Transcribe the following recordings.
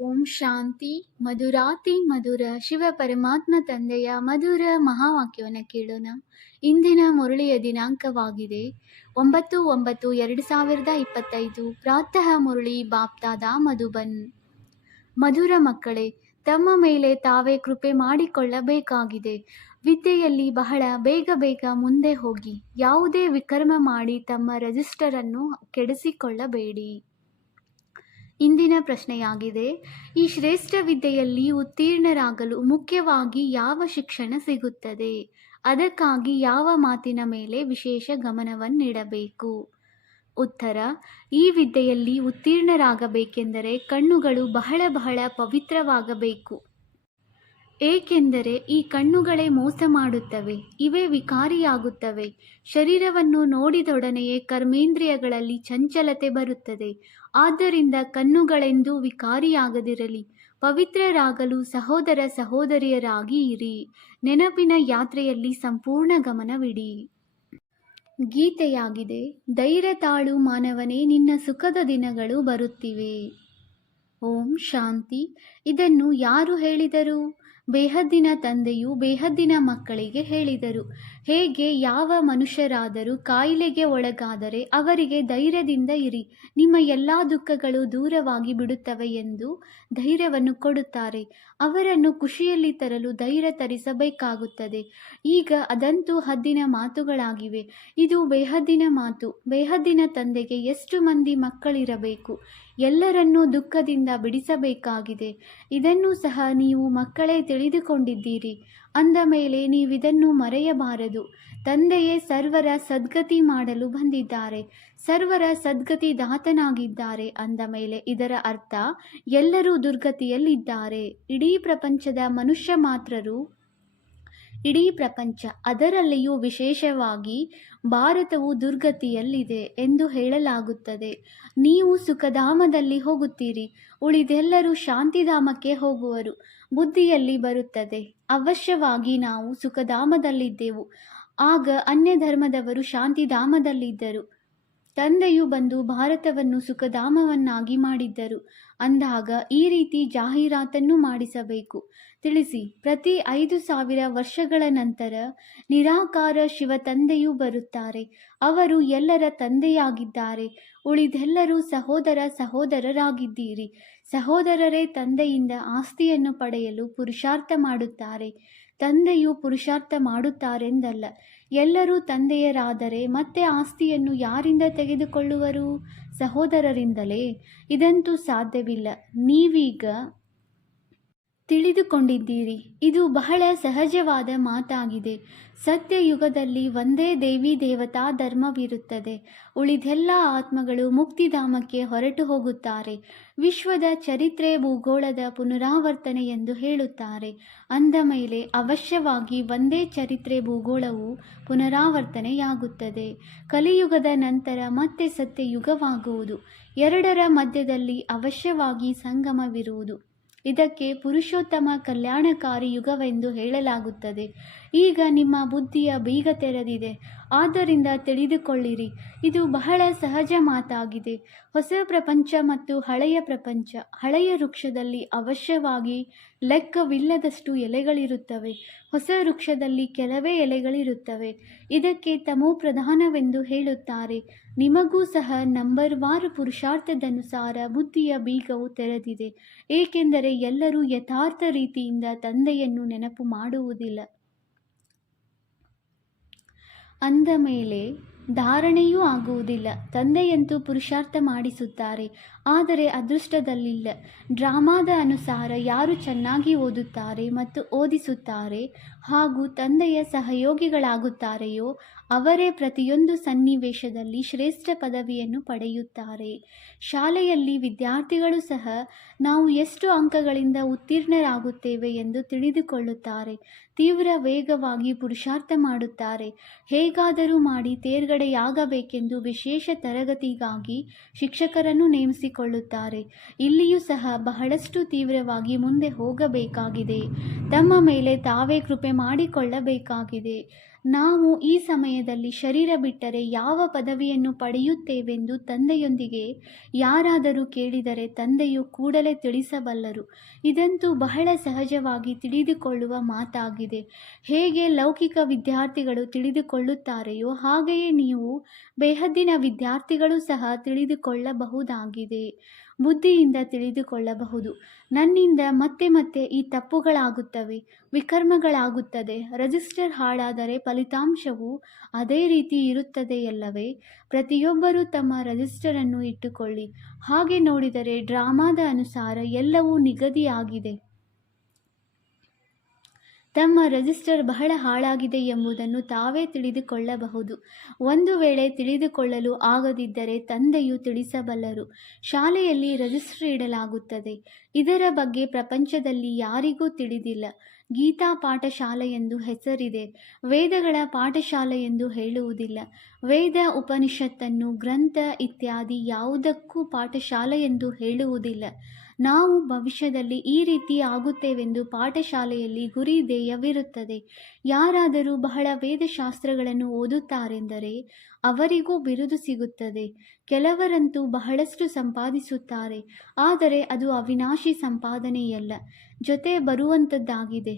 ಓಂ ಶಾಂತಿ. ಮಧುರಾತಿ ಮಧುರ ಶಿವ ಪರಮಾತ್ಮ ತಂದೆಯ ಮಧುರ ಮಹಾವಾಕ್ಯವನ್ನು ಕೇಳೋಣ. ಇಂದಿನ ಮುರಳಿಯ ದಿನಾಂಕವಾಗಿದೆ 9/9/2025. ಪ್ರಾತಃ ಮುರಳಿ ಬಾಪ್ತಾದ ಮಧುಬನ್. ಮಧುರ ಮಕ್ಕಳೇ, ತಮ್ಮ ಮೇಲೆ ತಾವೇ ಕೃಪೆ ಮಾಡಿಕೊಳ್ಳಬೇಕಾಗಿದೆ. ವಿದ್ಯೆಯಲ್ಲಿ ಬಹಳ ಬೇಗ ಮುಂದೆ ಹೋಗಿ. ಯಾವುದೇ ವಿಕರ್ಮ ಮಾಡಿ ತಮ್ಮ ರಿಜಿಸ್ಟರನ್ನು ಕೆಡಿಸಿಕೊಳ್ಳಬೇಡಿ. ಇಂದಿನ ಪ್ರಶ್ನೆಯಾಗಿದೆ, ಈ ಶ್ರೇಷ್ಠ ವಿದ್ಯೆಯಲ್ಲಿ ಉತ್ತೀರ್ಣರಾಗಲು ಮುಖ್ಯವಾಗಿ ಯಾವ ಶಿಕ್ಷಣ ಸಿಗುತ್ತದೆ? ಅದಕ್ಕಾಗಿ ಯಾವ ಮಾತಿನ ಮೇಲೆ ವಿಶೇಷ ಗಮನವನ್ನಿಡಬೇಕು? ಉತ್ತರ: ಈ ವಿದ್ಯೆಯಲ್ಲಿ ಉತ್ತೀರ್ಣರಾಗಬೇಕೆಂದರೆ ಕಣ್ಣುಗಳು ಬಹಳ ಪವಿತ್ರವಾಗಬೇಕು. ಏಕೆಂದರೆ ಈ ಕಣ್ಣುಗಳೇ ಮೋಸ ಮಾಡುತ್ತವೆ, ಇವೇ ವಿಕಾರಿಯಾಗುತ್ತವೆ. ಶರೀರವನ್ನು ನೋಡಿದೊಡನೆಯೇ ಕರ್ಮೇಂದ್ರಿಯಗಳಲ್ಲಿ ಚಂಚಲತೆ ಬರುತ್ತದೆ. ಆದ್ದರಿಂದ ಕಣ್ಣುಗಳೆಂದೂ ವಿಕಾರಿಯಾಗದಿರಲಿ. ಪವಿತ್ರರಾಗಲು ಸಹೋದರ ಸಹೋದರಿಯರಾಗಿ ಇರಿ. ನೆನಪಿನ ಯಾತ್ರೆಯಲ್ಲಿ ಸಂಪೂರ್ಣ ಗಮನವಿಡಿ. ಗೀತೆಯಾಗಿದೆ. ಧೈರ್ಯ ತಾಳು ಮಾನವನೇ, ನಿನ್ನ ಸುಖದ ದಿನಗಳು ಬರುತ್ತಿವೆ. ಓಂ ಶಾಂತಿ. ಇದನ್ನು ಯಾರು ಹೇಳಿದರು? ಬೇಹದ್ದಿನ ತಂದೆಯು ಬೇಹದ್ದಿನ ಮಕ್ಕಳಿಗೆ ಹೇಳಿದರು. ಹೇಗೆ ಯಾವ ಮನುಷ್ಯರಾದರೂ ಕಾಯಿಲೆಗೆ ಒಳಗಾದರೆ ಅವರಿಗೆ ಧೈರ್ಯದಿಂದ ಇರಿ, ನಿಮ್ಮ ಎಲ್ಲ ದುಃಖಗಳು ದೂರವಾಗಿ ಬಿಡುತ್ತವೆ ಎಂದು ಧೈರ್ಯವನ್ನು ಕೊಡುತ್ತಾರೆ. ಅವರನ್ನು ಖುಷಿಯಲ್ಲಿ ತರಲು ಧೈರ್ಯ ತರಿಸಬೇಕಾಗುತ್ತದೆ. ಈಗ ಅದಂತೂ ಹದ್ದಿನ ಮಾತುಗಳಾಗಿವೆ. ಇದು ಬೇಹದ್ದಿನ ಮಾತು. ಬೇಹದ್ದಿನ ತಂದೆಗೆ ಎಷ್ಟು ಮಂದಿ ಮಕ್ಕಳಿರಬೇಕು? ಎಲ್ಲರನ್ನೂ ದುಃಖದಿಂದ ಬಿಡಿಸಬೇಕಾಗಿದೆ. ಇದನ್ನು ಸಹ ನೀವು ಮಕ್ಕಳೇ ತಿಳಿದುಕೊಂಡಿದ್ದೀರಿ. ಅಂದ ಮೇಲೆ ನೀವಿದನ್ನು ಮರೆಯಬಾರದು. ತಂದೆಯೇ ಸರ್ವರ ಸದ್ಗತಿ ಮಾಡಲು ಬಂದಿದ್ದಾರೆ, ಸರ್ವರ ಸದ್ಗತಿ ದಾತನಾಗಿದ್ದಾರೆ. ಅಂದ ಮೇಲೆ ಇದರ ಅರ್ಥ ಎಲ್ಲರೂ ದುರ್ಗತಿಯಲ್ಲಿದ್ದಾರೆ. ಇಡೀ ಪ್ರಪಂಚದ ಮನುಷ್ಯ ಮಾತ್ರರು, ಇಡೀ ಪ್ರಪಂಚ, ಅದರಲ್ಲಿಯೂ ವಿಶೇಷವಾಗಿ ಭಾರತವು ದುರ್ಗತಿಯಲ್ಲಿದೆ ಎಂದು ಹೇಳಲಾಗುತ್ತದೆ. ನೀವು ಸುಖಧಾಮದಲ್ಲಿ ಹೋಗುತ್ತೀರಿ, ಉಳಿದೆಲ್ಲರೂ ಶಾಂತಿಧಾಮಕ್ಕೆ ಹೋಗುವರು. ಬುದ್ಧಿಯಲ್ಲಿ ಬರುತ್ತದೆ, ಅವಶ್ಯವಾಗಿ ನಾವು ಸುಖಧಾಮದಲ್ಲಿದ್ದೆವು, ಆಗ ಅನ್ಯ ಧರ್ಮದವರು ಶಾಂತಿಧಾಮದಲ್ಲಿದ್ದರು. ತಂದೆಯು ಬಂದು ಭಾರತವನ್ನು ಸುಖಧಾಮವನ್ನಾಗಿ ಮಾಡಿದ್ದರು. ಅಂದಾಗ ಈ ರೀತಿ ಜಾಹೀರಾತನ್ನು ಮಾಡಿಸಬೇಕು. ತಿಳಿಸಿ, ಪ್ರತಿ 5,000 ವರ್ಷಗಳ ನಂತರ ನಿರಾಕಾರ ಶಿವ ತಂದೆಯೂ ಬರುತ್ತಾರೆ. ಅವರು ಎಲ್ಲರ ತಂದೆಯಾಗಿದ್ದಾರೆ. ಉಳಿದೆಲ್ಲರೂ ಸಹೋದರ ಸಹೋದರರಾಗಿದ್ದೀರಿ. ಸಹೋದರರೇ ತಂದೆಯಿಂದ ಆಸ್ತಿಯನ್ನು ಪಡೆಯಲು ಪುರುಷಾರ್ಥ ಮಾಡುತ್ತಾರೆ. ತಂದೆಯು ಪುರುಷಾರ್ಥ ಮಾಡುತ್ತಾರೆಂದಲ್ಲ. ಎಲ್ಲರೂ ತಂದೆಯರಾದರೆ ಮತ್ತೆ ಆಸ್ತಿಯನ್ನು ಯಾರಿಂದ ತೆಗೆದುಕೊಳ್ಳುವರು? ಸಹೋದರರಿಂದಲೇ. ಇದಂತೂ ಸಾಧ್ಯವಿಲ್ಲ. ನೀವೀಗ ತಿಳಿದುಕೊಂಡಿದ್ದೀರಿ. ಇದು ಬಹಳ ಸಹಜವಾದ ಮಾತಾಗಿದೆ. ಸತ್ಯಯುಗದಲ್ಲಿ ಒಂದೇ ದೇವಿ ದೇವತಾ ಧರ್ಮವಿರುತ್ತದೆ. ಉಳಿದೆಲ್ಲ ಆತ್ಮಗಳು ಮುಕ್ತಿಧಾಮಕ್ಕೆ ಹೊರಟು ಹೋಗುತ್ತಾರೆ. ವಿಶ್ವದ ಚರಿತ್ರೆ ಭೂಗೋಳದ ಪುನರಾವರ್ತನೆ ಎಂದು ಹೇಳುತ್ತಾರೆ. ಅಂದ ಮೇಲೆ ಅವಶ್ಯವಾಗಿ ಒಂದೇ ಚರಿತ್ರೆ ಭೂಗೋಳವು ಪುನರಾವರ್ತನೆಯಾಗುತ್ತದೆ. ಕಲಿಯುಗದ ನಂತರ ಮತ್ತೆ ಸತ್ಯಯುಗವಾಗುವುದು. ಎರಡರ ಮಧ್ಯದಲ್ಲಿ ಅವಶ್ಯವಾಗಿ ಸಂಗಮವಿರುವುದು. ಇದಕ್ಕೆ ಪುರುಷೋತ್ತಮ ಕಲ್ಯಾಣಕಾರಿ ಯುಗವೆಂದು ಹೇಳಲಾಗುತ್ತದೆ. ಈಗ ನಿಮ್ಮ ಬುದ್ಧಿಯ ಬೀಗ ತೆರೆದಿದೆ, ಆದ್ದರಿಂದ ತಿಳಿದುಕೊಳ್ಳಿರಿ. ಇದು ಬಹಳ ಸಹಜ ಮಾತಾಗಿದೆ. ಹೊಸ ಪ್ರಪಂಚ ಮತ್ತು ಹಳೆಯ ಪ್ರಪಂಚ. ಹಳೆಯ ವೃಕ್ಷದಲ್ಲಿ ಅವಶ್ಯವಾಗಿ ಲೆಕ್ಕವಿಲ್ಲದಷ್ಟು ಎಲೆಗಳಿರುತ್ತವೆ. ಹೊಸ ವೃಕ್ಷದಲ್ಲಿ ಕೆಲವೇ ಎಲೆಗಳಿರುತ್ತವೆ. ಇದಕ್ಕೆ ತಮೋ ಪ್ರಧಾನವೆಂದು ಹೇಳುತ್ತಾರೆ. ನಿಮಗೂ ಸಹ ನಂಬರ್ವಾರು ಪುರುಷಾರ್ಥದನುಸಾರ ಬುದ್ಧಿಯ ಬೀಗವು ತೆರೆದಿದೆ. ಏಕೆಂದರೆ ಎಲ್ಲರೂ ಯಥಾರ್ಥ ರೀತಿಯಿಂದ ತಂದೆಯನ್ನು ನೆನಪು ಮಾಡುವುದಿಲ್ಲ. ಅಂದ ಮೇಲೆ ಧಾರಣೆಯೂ ಆಗುವುದಿಲ್ಲ. ತಂದೆಯಂತೂ ಪುರುಷಾರ್ಥ ಮಾಡಿಸುತ್ತಾರೆ, ಆದರೆ ಅದೃಷ್ಟದಲ್ಲಿಲ್ಲ. ಡ್ರಾಮಾದ ಅನುಸಾರ ಯಾರು ಚೆನ್ನಾಗಿ ಓದುತ್ತಾರೆ ಮತ್ತು ಓದಿಸುತ್ತಾರೆ ಹಾಗೂ ತಂದೆಯ ಸಹಯೋಗಿಗಳಾಗುತ್ತಾರೆಯೋ ಅವರೇ ಪ್ರತಿಯೊಂದು ಸನ್ನಿವೇಶದಲ್ಲಿ ಶ್ರೇಷ್ಠ ಪದವಿಯನ್ನು ಪಡೆಯುತ್ತಾರೆ. ಶಾಲೆಯಲ್ಲಿ ವಿದ್ಯಾರ್ಥಿಗಳು ಸಹ ನಾವು ಎಷ್ಟು ಅಂಕಗಳಿಂದ ಉತ್ತೀರ್ಣರಾಗುತ್ತೇವೆ ಎಂದು ತಿಳಿದುಕೊಳ್ಳುತ್ತಾರೆ. ತೀವ್ರ ವೇಗವಾಗಿ ಪುರುಷಾರ್ಥ ಮಾಡುತ್ತಾರೆ. ಹೇಗಾದರೂ ಮಾಡಿ ತೇರ್ಗಡೆಯಾಗಬೇಕೆಂದು ವಿಶೇಷ ತರಗತಿಗಾಗಿ ಶಿಕ್ಷಕರನ್ನು ನೇಮಿಸಿಕೊಳ್ಳುತ್ತಾರೆ. ಇಲ್ಲಿಯೂ ಸಹ ಬಹಳಷ್ಟು ತೀವ್ರವಾಗಿ ಮುಂದೆ ಹೋಗಬೇಕಾಗಿದೆ. ತಮ್ಮ ಮೇಲೆ ತಾವೇ ಕೃಪೆ ಮಾಡಿಕೊಳ್ಳಬೇಕಾಗಿದೆ. ನಾವು ಈ ಸಮಯದಲ್ಲಿ ಶರೀರ ಬಿಟ್ಟರೆ ಯಾವ ಪದವಿಯನ್ನು ಪಡೆಯುತ್ತೇವೆಂದು ತಂದೆಯೊಂದಿಗೆ ಯಾರಾದರೂ ಕೇಳಿದರೆ ತಂದೆಯು ಕೂಡಲೇ ತಿಳಿಸಬಲ್ಲರು. ಇದಂತೂ ಬಹಳ ಸಹಜವಾಗಿ ತಿಳಿದುಕೊಳ್ಳುವ ಮಾತಾಗಿದೆ. ಹೇಗೆ ಲೌಕಿಕ ವಿದ್ಯಾರ್ಥಿಗಳು ತಿಳಿದುಕೊಳ್ಳುತ್ತಾರೆಯೋ ಹಾಗೆಯೇ ನೀವು ಬೇಹದ್ದಿನ ವಿದ್ಯಾರ್ಥಿಗಳು ಸಹ ತಿಳಿದುಕೊಳ್ಳಬಹುದಾಗಿದೆ. ಬುದ್ಧಿಯಿಂದ ತಿಳಿದುಕೊಳ್ಳಬಹುದು. ನನ್ನಿಂದ ಮತ್ತೆ ಮತ್ತೆ ಈ ತಪ್ಪುಗಳಾಗುತ್ತವೆ, ವಿಕರ್ಮಗಳಾಗುತ್ತದೆ. ರಿಜಿಸ್ಟರ್ ಹಾಳಾದರೆ ಫಲಿತಾಂಶವು ಅದೇ ರೀತಿ ಇರುತ್ತದೆಯಲ್ಲವೇ? ಪ್ರತಿಯೊಬ್ಬರೂ ತಮ್ಮ ರಿಜಿಸ್ಟರನ್ನು ಇಟ್ಟುಕೊಳ್ಳಿ. ಹಾಗೆ ನೋಡಿದರೆ ಡ್ರಾಮಾದ ಅನುಸಾರ ಎಲ್ಲವೂ ನಿಗದಿಯಾಗಿದೆ. ತಮ್ಮ ರಿಜಿಸ್ಟರ್ ಬಹಳ ಹಾಳಾಗಿದೆ ಎಂಬುದನ್ನು ತಾವೇ ತಿಳಿದುಕೊಳ್ಳಬಹುದು. ಒಂದು ವೇಳೆ ತಿಳಿದುಕೊಳ್ಳಲು ಆಗದಿದ್ದರೆ ತಂದೆಯು ತಿಳಿಸಬಲ್ಲರು. ಶಾಲೆಯಲ್ಲಿ ರಿಜಿಸ್ಟರ್ ಇಡಲಾಗುತ್ತದೆ. ಇದರ ಬಗ್ಗೆ ಪ್ರಪಂಚದಲ್ಲಿ ಯಾರಿಗೂ ತಿಳಿದಿಲ್ಲ. ಗೀತಾ ಪಾಠಶಾಲೆ ಎಂದು ಹೆಸರಿದೆ. ವೇದಗಳ ಪಾಠಶಾಲೆ ಎಂದು ಹೇಳುವುದಿಲ್ಲ. ವೇದ ಉಪನಿಷತ್ತನ್ನು ಗ್ರಂಥ ಇತ್ಯಾದಿ ಯಾವುದಕ್ಕೂ ಪಾಠಶಾಲೆ ಎಂದು ಹೇಳುವುದಿಲ್ಲ. ನಾವು ಭವಿಷ್ಯದಲ್ಲಿ ಈ ರೀತಿ ಆಗುತ್ತೇವೆಂದು ಪಾಠಶಾಲೆಯಲ್ಲಿ ಗುರಿ ಧ್ಯೇಯವಿರುತ್ತದೆ. ಯಾರಾದರೂ ಬಹಳ ವೇದಶಾಸ್ತ್ರಗಳನ್ನು ಓದುತ್ತಾರೆಂದರೆ ಅವರಿಗೂ ಬಿರುದು ಸಿಗುತ್ತದೆ. ಕೆಲವರಂತೂ ಬಹಳಷ್ಟು ಸಂಪಾದಿಸುತ್ತಾರೆ. ಆದರೆ ಅದು ಅವಿನಾಶಿ ಸಂಪಾದನೆಯಲ್ಲ, ಜೊತೆ ಬರುವಂಥದ್ದಾಗಿದೆ.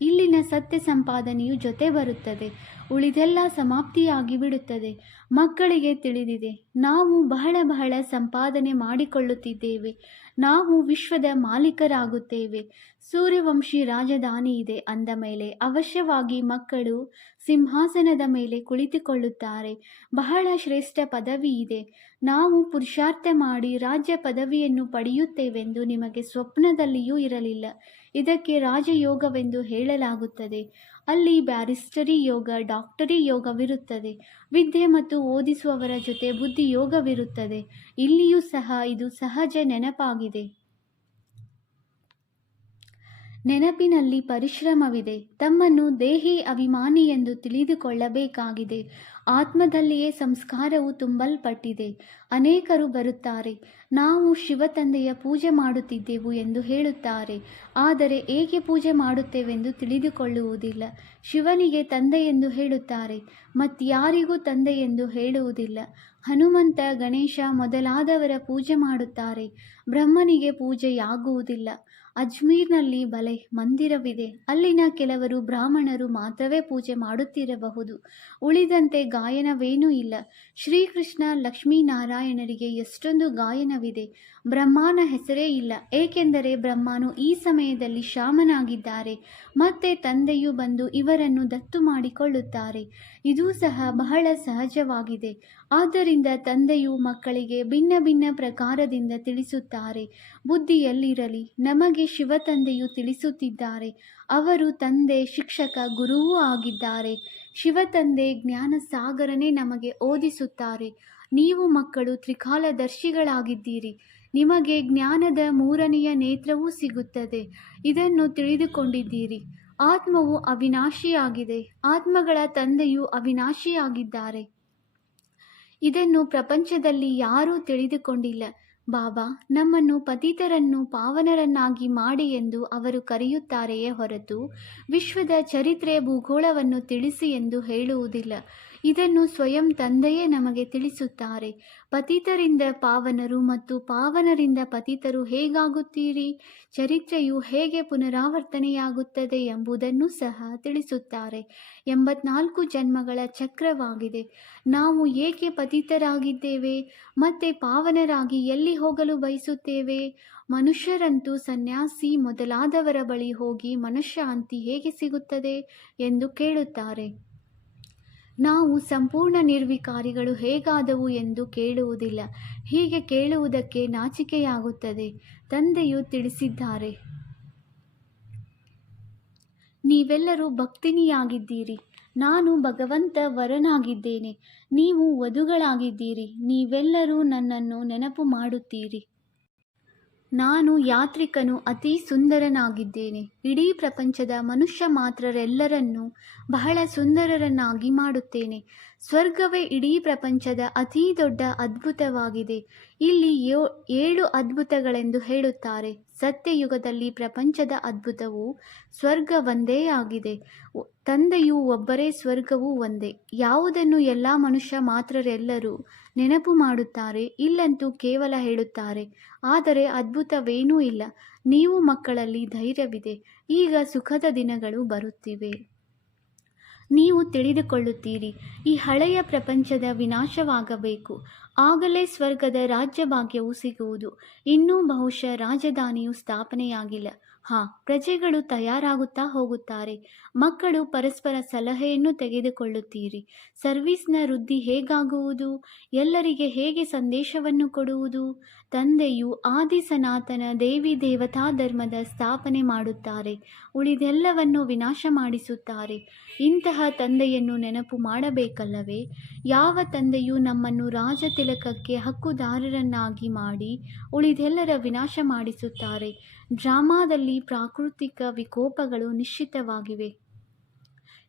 ಇಲ್ಲಿನ ಸತ್ಯ ಸಂಪಾದನೆಯು ಜೊತೆ ಬರುತ್ತದೆ, ಉಳಿದೆಲ್ಲ ಸಮಾಪ್ತಿಯಾಗಿ ಬಿಡುತ್ತದೆ. ಮಕ್ಕಳಿಗೆ ತಿಳಿದಿದೆ, ನಾವು ಬಹಳ ಸಂಪಾದನೆ ಮಾಡಿಕೊಳ್ಳುತ್ತಿದ್ದೇವೆ. ನಾವು ವಿಶ್ವದ ಮಾಲೀಕರಾಗುತ್ತೇವೆ. ಸೂರ್ಯವಂಶಿ ರಾಜಧಾನಿ ಇದೆ ಅಂದ ಮೇಲೆ ಅವಶ್ಯವಾಗಿ ಮಕ್ಕಳು ಸಿಂಹಾಸನದ ಮೇಲೆ ಕುಳಿತುಕೊಳ್ಳುತ್ತಾರೆ. ಬಹಳ ಶ್ರೇಷ್ಠ ಪದವಿ ಇದೆ. ನಾವು ಪುರುಷಾರ್ಥ ಮಾಡಿ ರಾಜ್ಯ ಪದವಿಯನ್ನು ಪಡೆಯುತ್ತೇವೆಂದು ನಿಮಗೆ ಸ್ವಪ್ನದಲ್ಲಿಯೂ ಇರಲಿಲ್ಲ. ಇದಕ್ಕೆ ರಾಜಯೋಗವೆಂದು ಹೇಳಲಾಗುತ್ತದೆ. ಅಲ್ಲಿ ಬ್ಯಾರಿಸ್ಟರಿ ಯೋಗ, ಡಾಕ್ಟರಿ ಯೋಗವಿರುತ್ತದೆ. ವಿದ್ಯೆ ಮತ್ತು ಓದಿಸುವವರ ಜೊತೆ ಬುದ್ಧಿ ಯೋಗವಿರುತ್ತದೆ. ಇಲ್ಲಿಯೂ ಸಹ ಇದು ಸಹಜ ನೆನಪಾಗಿದೆ. ನೆನಪಿನಲ್ಲಿ ಪರಿಶ್ರಮವಿದೆ. ತಮ್ಮನ್ನು ದೇಹಿ ಅಭಿಮಾನಿ ಎಂದು ತಿಳಿದುಕೊಳ್ಳಬೇಕಾಗಿದೆ. ಆತ್ಮದಲ್ಲಿಯೇ ಸಂಸ್ಕಾರವು ತುಂಬಲ್ಪಟ್ಟಿದೆ. ಅನೇಕರು ಬರುತ್ತಾರೆ, ನಾವು ಶಿವತಂದೆಯ ಪೂಜೆ ಮಾಡುತ್ತಿದ್ದೆವು ಎಂದು ಹೇಳುತ್ತಾರೆ. ಆದರೆ ಏಕೆ ಪೂಜೆ ಮಾಡುತ್ತೇವೆಂದು ತಿಳಿದುಕೊಳ್ಳುವುದಿಲ್ಲ. ಶಿವನಿಗೆ ತಂದೆ ಎಂದು ಹೇಳುತ್ತಾರೆ, ಮತ್ಯಾರಿಗೂ ತಂದೆ ಎಂದು ಹೇಳುವುದಿಲ್ಲ. ಹನುಮಂತ, ಗಣೇಶ ಮೊದಲಾದವರ ಪೂಜೆ ಮಾಡುತ್ತಾರೆ. ಬ್ರಹ್ಮನಿಗೆ ಪೂಜೆಯಾಗುವುದಿಲ್ಲ. ಅಜ್ಮೀರ್ನಲ್ಲಿ ಬಲೆ ಮಂದಿರವಿದೆ. ಅಲ್ಲಿನ ಕೆಲವರು ಬ್ರಾಹ್ಮಣರು ಮಾತ್ರವೇ ಪೂಜೆ ಮಾಡುತ್ತಿರಬಹುದು. ಉಳಿದಂತೆ ಗಾಯನವೇನೂ ಇಲ್ಲ. ಶ್ರೀಕೃಷ್ಣ ಲಕ್ಷ್ಮೀನಾರಾಯಣರಿಗೆ ಎಷ್ಟೊಂದು ಗಾಯನವಿದೆ. ಬ್ರಹ್ಮನ ಹೆಸರೇ ಇಲ್ಲ, ಏಕೆಂದರೆ ಬ್ರಹ್ಮನು ಈ ಸಮಯದಲ್ಲಿ ಶ್ಯಾಮನಾಗಿದ್ದಾರೆ. ಮತ್ತೆ ತಂದೆಯು ಬಂದು ಇವರನ್ನು ದತ್ತು ಮಾಡಿಕೊಳ್ಳುತ್ತಾರೆ. ಇದೂ ಸಹ ಬಹಳ ಸಹಜವಾಗಿದೆ. ಆದ್ದರಿಂದ ತಂದೆಯು ಮಕ್ಕಳಿಗೆ ಭಿನ್ನ ಭಿನ್ನ ಪ್ರಕಾರದಿಂದ ತಿಳಿಸುತ್ತಾರೆ. ಬುದ್ಧಿಯಲ್ಲಿರಲಿ, ನಮಗೆ ಶಿವತಂದೆಯು ತಿಳಿಸುತ್ತಿದ್ದಾರೆ. ಅವರು ತಂದೆ, ಶಿಕ್ಷಕ, ಗುರುವೂ ಆಗಿದ್ದಾರೆ. ಶಿವತಂದೆ ಜ್ಞಾನ ಸಾಗರನೇ ನಮಗೆ ಓದಿಸುತ್ತಾರೆ. ನೀವು ಮಕ್ಕಳು ತ್ರಿಕಾಲದರ್ಶಿಗಳಾಗಿದ್ದೀರಿ. ನಿಮಗೆ ಜ್ಞಾನದ ಮೂರನೆಯ ನೇತ್ರವೂ ಸಿಗುತ್ತದೆ. ಇದನ್ನು ತಿಳಿದುಕೊಂಡಿದ್ದೀರಿ. ಆತ್ಮವು ಅವಿನಾಶಿಯಾಗಿದೆ. ಆತ್ಮಗಳ ತಂದೆಯು ಅವಿನಾಶಿಯಾಗಿದ್ದಾರೆ. ಇದನ್ನು ಪ್ರಪಂಚದಲ್ಲಿ ಯಾರೂ ತಿಳಿದುಕೊಂಡಿಲ್ಲ. ಬಾಬಾ ನಮ್ಮನ್ನು ಪತಿತರನ್ನು ಪಾವನರನ್ನಾಗಿ ಮಾಡಿ ಎಂದು ಅವರು ಕರೆಯುತ್ತಾರೆಯೇ ಹೊರತು ವಿಶ್ವದ ಚರಿತ್ರೆ ಭೂಗೋಳವನ್ನು ತಿಳಿಸಿ ಎಂದು ಹೇಳುವುದಿಲ್ಲ. ಇದನ್ನು ಸ್ವಯಂ ತಂದೆಯೇ ನಮಗೆ ತಿಳಿಸುತ್ತಾರೆ. ಪತಿತರಿಂದ ಪಾವನರು ಮತ್ತು ಪಾವನರಿಂದ ಪತಿತರು ಹೇಗಾಗುತ್ತೀರಿ, ಚರಿತ್ರೆಯು ಹೇಗೆ ಪುನರಾವರ್ತನೆಯಾಗುತ್ತದೆ ಎಂಬುದನ್ನು ಸಹ ತಿಳಿಸುತ್ತಾರೆ. 84 ಜನ್ಮಗಳ ಚಕ್ರವಾಗಿದೆ. ನಾವು ಏಕೆ ಪತಿತರಾಗಿದ್ದೇವೆ ಮತ್ತೆ ಪಾವನರಾಗಿ ಎಲ್ಲಿ ಹೋಗಲು ಬಯಸುತ್ತೇವೆ? ಮನುಷ್ಯರಂತೂ ಸನ್ಯಾಸಿ ಮೊದಲಾದವರ ಬಳಿ ಹೋಗಿ ಮನಃಶಾಂತಿ ಹೇಗೆ ಸಿಗುತ್ತದೆ ಎಂದು ಕೇಳುತ್ತಾರೆ. ನಾವು ಸಂಪೂರ್ಣ ನಿರ್ವಿಕಾರಿಗಳು ಹೇಗಾದವು ಎಂದು ಕೇಳುವುದಿಲ್ಲ. ಹೀಗೆ ಕೇಳುವುದಕ್ಕೆ ನಾಚಿಕೆಯಾಗುತ್ತದೆ. ತಂದೆಯು ತಿಳಿಸಿದ್ದಾರೆ, ನೀವೆಲ್ಲರೂ ಭಕ್ತಿನಿಯಾಗಿದ್ದೀರಿ. ನಾನು ಭಗವಂತ ವರನಾಗಿದ್ದೇನೆ. ನೀವು ವಧುಗಳಾಗಿದ್ದೀರಿ. ನೀವೆಲ್ಲರೂ ನನ್ನನ್ನು ನೆನಪು ಮಾಡುತ್ತೀರಿ. ನಾನು ಯಾತ್ರಿಕನು ಅತಿ ಸುಂದರನಾಗಿದ್ದೇನೆ. ಇಡೀ ಪ್ರಪಂಚದ ಮನುಷ್ಯ ಮಾತ್ರರೆಲ್ಲರನ್ನೂ ಬಹಳ ಸುಂದರರನ್ನಾಗಿ ಮಾಡುತ್ತೇನೆ. ಸ್ವರ್ಗವೇ ಇಡೀ ಪ್ರಪಂಚದ ಅತೀ ದೊಡ್ಡ ಅದ್ಭುತವಾಗಿದೆ. ಇಲ್ಲಿ 7 ಅದ್ಭುತಗಳೆಂದು ಹೇಳುತ್ತಾರೆ. ಸತ್ಯಯುಗದಲ್ಲಿ ಪ್ರಪಂಚದ ಅದ್ಭುತವು ಸ್ವರ್ಗ ಒಂದೇ ಆಗಿದೆ. ತಂದೆಯು ಒಬ್ಬರೇ, ಸ್ವರ್ಗವೂ ಒಂದೇ. ಯಾವುದನ್ನು ಎಲ್ಲ ಮನುಷ್ಯ ಮಾತ್ರರೆಲ್ಲರೂ ನೆನಪು ಮಾಡುತ್ತಾರೆ, ಇಲ್ಲಂತೂ ಕೇವಲ ಹೇಳುತ್ತಾರೆ. ಆದರೆ ಅದ್ಭುತವೇನೂ ಇಲ್ಲ. ನೀವು ಮಕ್ಕಳಲ್ಲಿ ಧೈರ್ಯವಿದೆ. ಈಗ ಸುಖದ ದಿನಗಳು ಬರುತ್ತಿವೆ. ನೀವು ತಿಳಿದುಕೊಳ್ಳುತ್ತೀರಿ, ಈ ಹಳೆಯ ಪ್ರಪಂಚದ ವಿನಾಶವಾಗಬೇಕು. ಆಗಲೇ ಸ್ವರ್ಗದ ರಾಜ್ಯಭಾಗ್ಯವು ಸಿಗುವುದು. ಇನ್ನೂ ಬಹುಶಃ ರಾಜಧಾನಿಯು ಸ್ಥಾಪನೆಯಾಗಿಲ್ಲ. ಪ್ರಜೆಗಳು ತಯಾರಾಗುತ್ತಾ ಹೋಗುತ್ತಾರೆ. ಮಕ್ಕಳು ಪರಸ್ಪರ ಸಲಹೆಯನ್ನು ತೆಗೆದುಕೊಳ್ಳುತ್ತೀರಿ. ಸರ್ವೀಸ್ನ ವೃದ್ಧಿ ಹೇಗಾಗುವುದು? ಎಲ್ಲರಿಗೆ ಹೇಗೆ ಸಂದೇಶವನ್ನು ಕೊಡುವುದು? ತಂದೆಯು ಆದಿ ಸನಾತನ ದೇವಿ ದೇವತಾ ಧರ್ಮದ ಸ್ಥಾಪನೆ ಮಾಡುತ್ತಾರೆ. ಉಳಿದೆಲ್ಲವನ್ನು ವಿನಾಶ ಮಾಡಿಸುತ್ತಾರೆ. ಇಂತಹ ತಂದೆಯನ್ನು ನೆನಪು ಮಾಡಬೇಕಲ್ಲವೇ? ಯಾವ ತಂದೆಯು ನಮ್ಮನ್ನು ರಾಜತಿಲಕಕ್ಕೆ ಹಕ್ಕುದಾರರನ್ನಾಗಿ ಮಾಡಿ ಉಳಿದೆಲ್ಲರ ವಿನಾಶ ಮಾಡಿಸುತ್ತಾರೆ? ಡ್ರಾಮಾದಲ್ಲಿ ಪ್ರಾಕೃತಿಕ ವಿಕೋಪಗಳು ನಿಶ್ಚಿತವಾಗಿವೆ.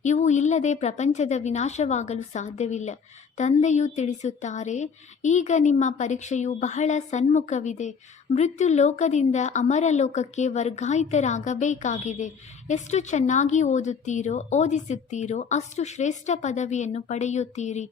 ಇವು ಇಲ್ಲದೆ ಪ್ರಪಂಚದ ವಿನಾಶವಾಗಲು ಸಾಧ್ಯವಿಲ್ಲ. ತಂದೆಯು ತಿಳಿಸುತ್ತಾರೆ, ಈಗ ನಿಮ್ಮ ಪರೀಕ್ಷೆಯು ಬಹಳ ಸನ್ಮುಖವಿದೆ. ಮೃತ್ಯು ಲೋಕದಿಂದ ಅಮರ ಲೋಕಕ್ಕೆ ವರ್ಗಾಯಿತರಾಗಬೇಕಾಗಿದೆ. ಎಷ್ಟು ಚೆನ್ನಾಗಿ ಓದಿಸುತ್ತೀರೋ ಅಷ್ಟು ಶ್ರೇಷ್ಠ ಪದವಿಯನ್ನು ಪಡೆಯುತ್ತೀರಿ.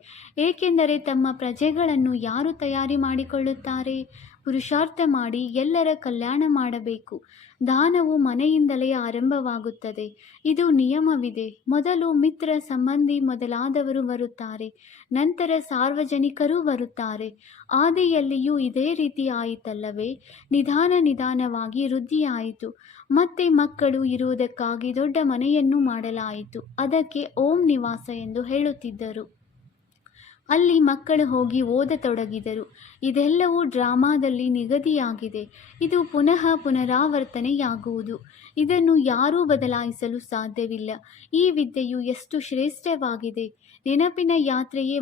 ಏಕೆಂದರೆ ತಮ್ಮ ಪ್ರಜೆಗಳನ್ನು ಯಾರು ತಯಾರಿ ಮಾಡಿಕೊಳ್ಳುತ್ತಾರೆ? ಪುರುಷಾರ್ಥ ಮಾಡಿ ಎಲ್ಲರ ಕಲ್ಯಾಣ ಮಾಡಬೇಕು. ದಾನವು ಮನೆಯಿಂದಲೇ ಆರಂಭವಾಗುತ್ತದೆ. ಇದು ನಿಯಮವಿದೆ. ಮೊದಲು ಮಿತ್ರ, ಸಂಬಂಧಿ ಮೊದಲಾದವರು ಬರುತ್ತಾರೆ. ನಂತರ ಸಾರ್ವಜನಿಕರೂ ಬರುತ್ತಾರೆ. ಆದಿಯಲ್ಲಿಯೂ ಇದೇ ರೀತಿ ಆಯಿತಲ್ಲವೇ? ನಿಧಾನವಾಗಿ ವೃದ್ಧಿಯಾಯಿತು. ಮತ್ತೆ ಮಕ್ಕಳು ಇರುವುದಕ್ಕಾಗಿ ದೊಡ್ಡ ಮನೆಯನ್ನು ಮಾಡಲಾಯಿತು. ಅದಕ್ಕೆ ಓಂ ನಿವಾಸ ಎಂದು ಹೇಳುತ್ತಿದ್ದರು. ಅಲ್ಲಿ ಮಕ್ಕಳು ಹೋಗಿ ಓದತೊಡಗಿದರು. ಇದೆಲ್ಲವೂ ಡ್ರಾಮಾದಲ್ಲಿ ನಿಗದಿಯಾಗಿದೆ. ಇದು ಪುನಃ ಪುನರಾವರ್ತನೆಯಾಗುವುದು. ಇದನ್ನು ಯಾರೂ ಬದಲಾಯಿಸಲು ಸಾಧ್ಯವಿಲ್ಲ. ಈ ವಿದ್ಯೆಯು ಎಷ್ಟು ಶ್ರೇಷ್ಠವಾಗಿದೆ! ನೆನಪಿನ ಯಾತ್ರೆಯೇ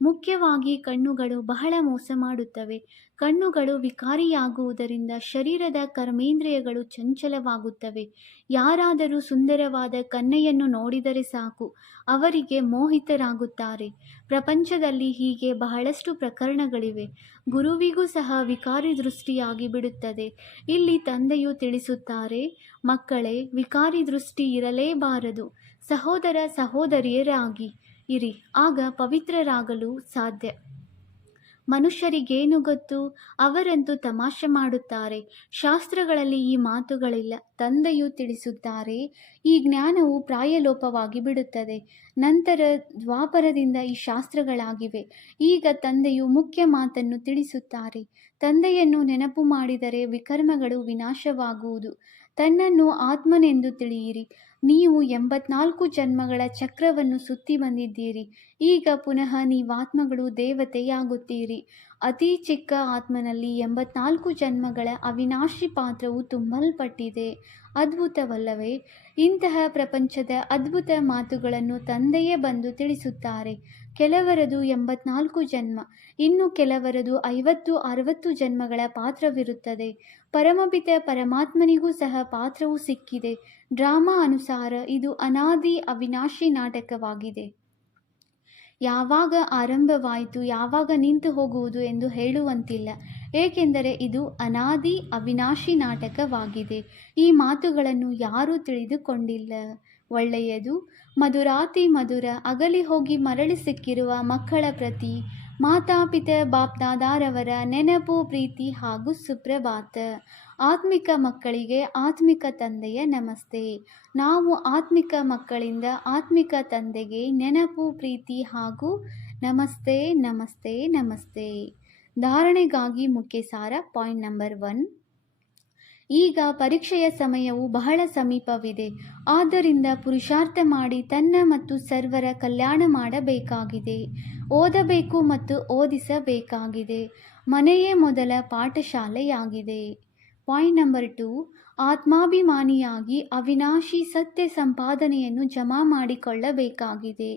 ಮುಖ್ಯವಾಗಿ ಕಣ್ಣುಗಳು ಬಹಳ ಮೋಸ ಮಾಡುತ್ತವೆ. ಕಣ್ಣುಗಳು ವಿಕಾರಿಯಾಗುವುದರಿಂದ ಶರೀರದ ಕರ್ಮೇಂದ್ರಿಯಗಳು ಚಂಚಲವಾಗುತ್ತವೆ. ಯಾರಾದರೂ ಸುಂದರವಾದ ಕನ್ಯೆಯನ್ನು ನೋಡಿದರೆ ಸಾಕು, ಅವರಿಗೆ ಮೋಹಿತರಾಗುತ್ತಾರೆ. ಪ್ರಪಂಚದಲ್ಲಿ ಹೀಗೆ ಬಹಳಷ್ಟು ಪ್ರಕರಣಗಳಿವೆ. ಗುರುವಿಗೂ ಸಹ ವಿಕಾರಿ ದೃಷ್ಟಿಯಾಗಿ ಬಿಡುತ್ತದೆ. ಇಲ್ಲಿ ತಂದೆಯು ತಿಳಿಸುತ್ತಾರೆ, ಮಕ್ಕಳೇ, ವಿಕಾರಿ ದೃಷ್ಟಿ ಇರಲೇಬಾರದು. ಸಹೋದರ ಸಹೋದರಿಯರಾಗಿ ಇರಿ, ಆಗ ಪವಿತ್ರರಾಗಲು ಸಾಧ್ಯ. ಮನುಷ್ಯರಿಗೇನು ಗೊತ್ತು? ಅವರಂತೂ ತಮಾಷೆ ಮಾಡುತ್ತಾರೆ. ಶಾಸ್ತ್ರಗಳಲ್ಲಿ ಈ ಮಾತುಗಳಿಲ್ಲ. ತಂದೆಯು ತಿಳಿಸುತ್ತಾರೆ, ಈ ಜ್ಞಾನವು ಪ್ರಾಯಲೋಪವಾಗಿ ಬಿಡುತ್ತದೆ. ನಂತರ ದ್ವಾಪರದಿಂದ ಈ ಶಾಸ್ತ್ರಗಳಾಗಿವೆ. ಈಗ ತಂದೆಯು ಮುಖ್ಯ ಮಾತನ್ನು ತಿಳಿಸುತ್ತಾರೆ. ತಂದೆಯನ್ನು ನೆನಪು ಮಾಡಿದರೆ ವಿಕರ್ಮಗಳು ವಿನಾಶವಾಗುವುದು. ತನ್ನನ್ನು ಆತ್ಮನೆಂದು ತಿಳಿಯಿರಿ. ನೀವು 84 ಜನ್ಮಗಳ ಚಕ್ರವನ್ನು ಸುತ್ತಿ ಬಂದಿದ್ದೀರಿ. ಈಗ ಪುನಃ ನೀವಾತ್ಮಗಳು ದೇವತೆಯಾಗುತ್ತೀರಿ. ಅತಿ ಚಿಕ್ಕ ಆತ್ಮನಲ್ಲಿ 84 ಜನ್ಮಗಳ ಅವಿನಾಶಿ ಪಾತ್ರವು ತುಂಬಲ್ಪಟ್ಟಿದೆ. ಅದ್ಭುತವಲ್ಲವೇ? ಇಂತಹ ಪ್ರಪಂಚದ ಅದ್ಭುತ ಮಾತುಗಳನ್ನು ತಂದೆಯೇ ಬಂದು ತಿಳಿಸುತ್ತಾರೆ. ಕೆಲವರದು 84 ಜನ್ಮ, ಇನ್ನು ಕೆಲವರದು 50-60 ಜನ್ಮಗಳ ಪಾತ್ರವಿರುತ್ತದೆ. ಪರಮಪಿತ ಪರಮಾತ್ಮನಿಗೂ ಸಹ ಪಾತ್ರವು ಸಿಕ್ಕಿದೆ. ಡ್ರಾಮಾ ಅನುಸಾರ ಇದು ಅನಾದಿ ಅವಿನಾಶಿ ನಾಟಕವಾಗಿದೆ. ಯಾವಾಗ ಆರಂಭವಾಯಿತು, ಯಾವಾಗ ನಿಂತು ಹೋಗುವುದು ಎಂದು ಹೇಳುವಂತಿಲ್ಲ. ಏಕೆಂದರೆ ಇದು ಅನಾದಿ ಅವಿನಾಶಿ ನಾಟಕವಾಗಿದೆ. ಈ ಮಾತುಗಳನ್ನು ಯಾರೂ ತಿಳಿದುಕೊಂಡಿಲ್ಲ. ಒಳ್ಳೆಯದು. ಮಧುರಾತಿ ಮಧುರ ಅಗಲಿ ಹೋಗಿ ಮರಳಿ ಸಿಕ್ಕಿರುವ ಮಕ್ಕಳ ಪ್ರತಿ ಮಾತಾಪಿತ ಬಾಪ್ದಾದಾರವರ ನೆನಪು, ಪ್ರೀತಿ ಹಾಗೂ ಸುಪ್ರಭಾತ. ಆತ್ಮಿಕ ಮಕ್ಕಳಿಗೆ ಆತ್ಮಿಕ ತಂದೆಯ ನಮಸ್ತೆ. ನಾವು ಆತ್ಮಿಕ ಮಕ್ಕಳಿಂದ ಆತ್ಮಿಕ ತಂದೆಗೆ ನೆನಪು, ಪ್ರೀತಿ ಹಾಗೂ ನಮಸ್ತೆ ನಮಸ್ತೆ ನಮಸ್ತೆ. ಧಾರಣೆಗಾಗಿ ಮುಖ್ಯ ಸಾರ. Point number 1. ಈಗ ಪರೀಕ್ಷೆಯ ಸಮಯವು ಬಹಳ ಸಮೀಪವಿದೆ. ಆದ್ದರಿಂದ ಪುರುಷಾರ್ಥ ಮಾಡಿ ತನ್ನ ಮತ್ತು ಸರ್ವರ ಕಲ್ಯಾಣ ಮಾಡಬೇಕಾಗಿದೆ. ಓದಬೇಕು ಮತ್ತು ಓದಿಸಬೇಕಾಗಿದೆ. ಮನೆಯೇ ಮೊದಲ ಪಾಠಶಾಲೆಯಾಗಿದೆ. Point number 2. ಆತ್ಮಾಭಿಮಾನಿಯಾಗಿ ಅವಿನಾಶಿ ಸತ್ಯ ಸಂಪಾದನೆಯನ್ನು ಜಮಾ ಮಾಡಿಕೊಳ್ಳಬೇಕಾಗಿದೆ.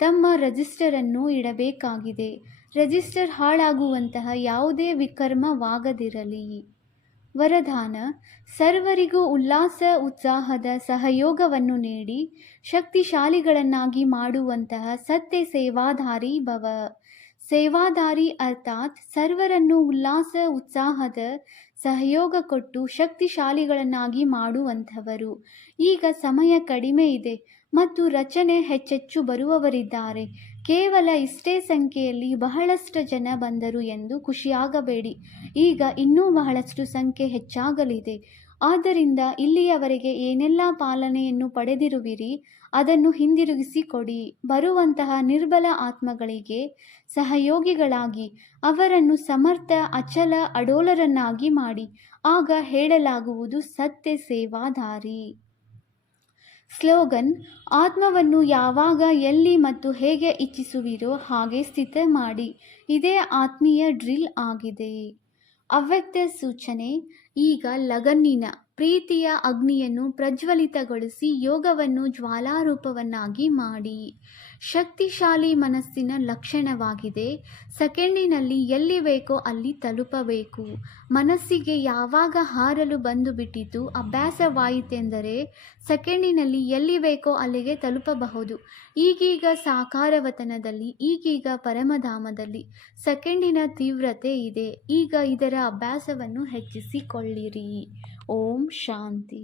ತಮ್ಮ ರಿಜಿಸ್ಟರನ್ನು ಇಡಬೇಕಾಗಿದೆ. ರಿಜಿಸ್ಟರ್ ಹಾಳಾಗುವಂತಹ ಯಾವುದೇ ವಿಕರ್ಮವಾಗದಿರಲಿ. ವರದಾನ: ಸರ್ವರಿಗೂ ಉಲ್ಲಾಸ ಉತ್ಸಾಹದ ಸಹಯೋಗವನ್ನು ನೀಡಿ ಶಕ್ತಿಶಾಲಿಗಳನ್ನಾಗಿ ಮಾಡುವಂತಹ ಸತ್ಯ ಸೇವಾಧಾರಿ ಭವ. ಸೇವಾಧಾರಿ ಅರ್ಥಾತ್ ಸರ್ವರನ್ನು ಉಲ್ಲಾಸ ಉತ್ಸಾಹದ ಸಹಯೋಗ ಕೊಟ್ಟು ಶಕ್ತಿಶಾಲಿಗಳನ್ನಾಗಿ ಮಾಡುವಂಥವರು. ಈಗ ಸಮಯ ಕಡಿಮೆ ಇದೆ ಮತ್ತು ರಚನೆ ಹೆಚ್ಚೆಚ್ಚು ಬರುವವರಿದ್ದಾರೆ. ಕೇವಲ ಇಷ್ಟೇ ಸಂಖ್ಯೆಯಲ್ಲಿ ಬಹಳಷ್ಟು ಜನ ಬಂದರು ಎಂದು ಖುಷಿಯಾಗಬೇಡಿ. ಈಗ ಇನ್ನೂ ಬಹಳಷ್ಟು ಸಂಖ್ಯೆ ಹೆಚ್ಚಾಗಲಿದೆ. ಆದ್ದರಿಂದ ಇಲ್ಲಿಯವರೆಗೆ ಏನೆಲ್ಲ ಪಾಲನೆಯನ್ನು ಪಡೆದಿರುವಿರಿ ಅದನ್ನು ಹಿಂದಿರುಗಿಸಿಕೊಡಿ. ಬರುವಂತಹ ನಿರ್ಬಲ ಆತ್ಮಗಳಿಗೆ ಸಹಯೋಗಿಗಳಾಗಿ ಅವರನ್ನು ಸಮರ್ಥ ಅಚಲ ಅಡೋಲರನ್ನಾಗಿ ಮಾಡಿ. ಆಗ ಹೇಳಲಾಗುವುದು ಸತ್ಯ ಸೇವಾಧಾರಿ. ಸ್ಲೋಗನ್: ಆತ್ಮವನ್ನು ಯಾವಾಗ ಎಲ್ಲಿ ಮತ್ತು ಹೇಗೆ ಇಚ್ಛಿಸುವಿರೋ ಹಾಗೆ ಸ್ಥಿತ ಮಾಡಿ. ಇದೇ ಆತ್ಮೀಯ ಡ್ರಿಲ್ ಆಗಿದೆ. ಅವ್ಯಕ್ತ ಸೂಚನೆ: ಈಗ ಲಗನ್ನಿನ ಪ್ರೀತಿಯ ಅಗ್ನಿಯನ್ನು ಪ್ರಜ್ವಲಿತಗೊಳಿಸಿ ಯೋಗವನ್ನು ಜ್ವಾಲಾರೂಪವನ್ನಾಗಿ ಮಾಡಿ. ಶಕ್ತಿಶಾಲಿ ಮನಸ್ಸಿನ ಲಕ್ಷಣವಾಗಿದೆ. ಸೆಕೆಂಡಿನಲ್ಲಿ ಎಲ್ಲಿ ಬೇಕೋ ಅಲ್ಲಿ ತಲುಪಬೇಕು. ಮನಸ್ಸಿಗೆ ಯಾವಾಗ ಹಾರಲು ಬಂದು ಬಿಟ್ಟಿತು ಅಭ್ಯಾಸವಾಯಿತೆಂದರೆ ಸೆಕೆಂಡಿನಲ್ಲಿ ಎಲ್ಲಿ ಬೇಕೋ ಅಲ್ಲಿಗೆ ತಲುಪಬಹುದು. ಈಗೀಗ ಸಾಕಾರವತನದಲ್ಲಿ, ಈಗೀಗ ಪರಮಧಾಮದಲ್ಲಿ ಸೆಕೆಂಡಿನ ತೀವ್ರತೆ ಇದೆ. ಈಗ ಇದರ ಅಭ್ಯಾಸವನ್ನು ಹೆಚ್ಚಿಸಿಕೊಳ್ಳಿರಿ. ಓಂ ಶಾಂತಿ.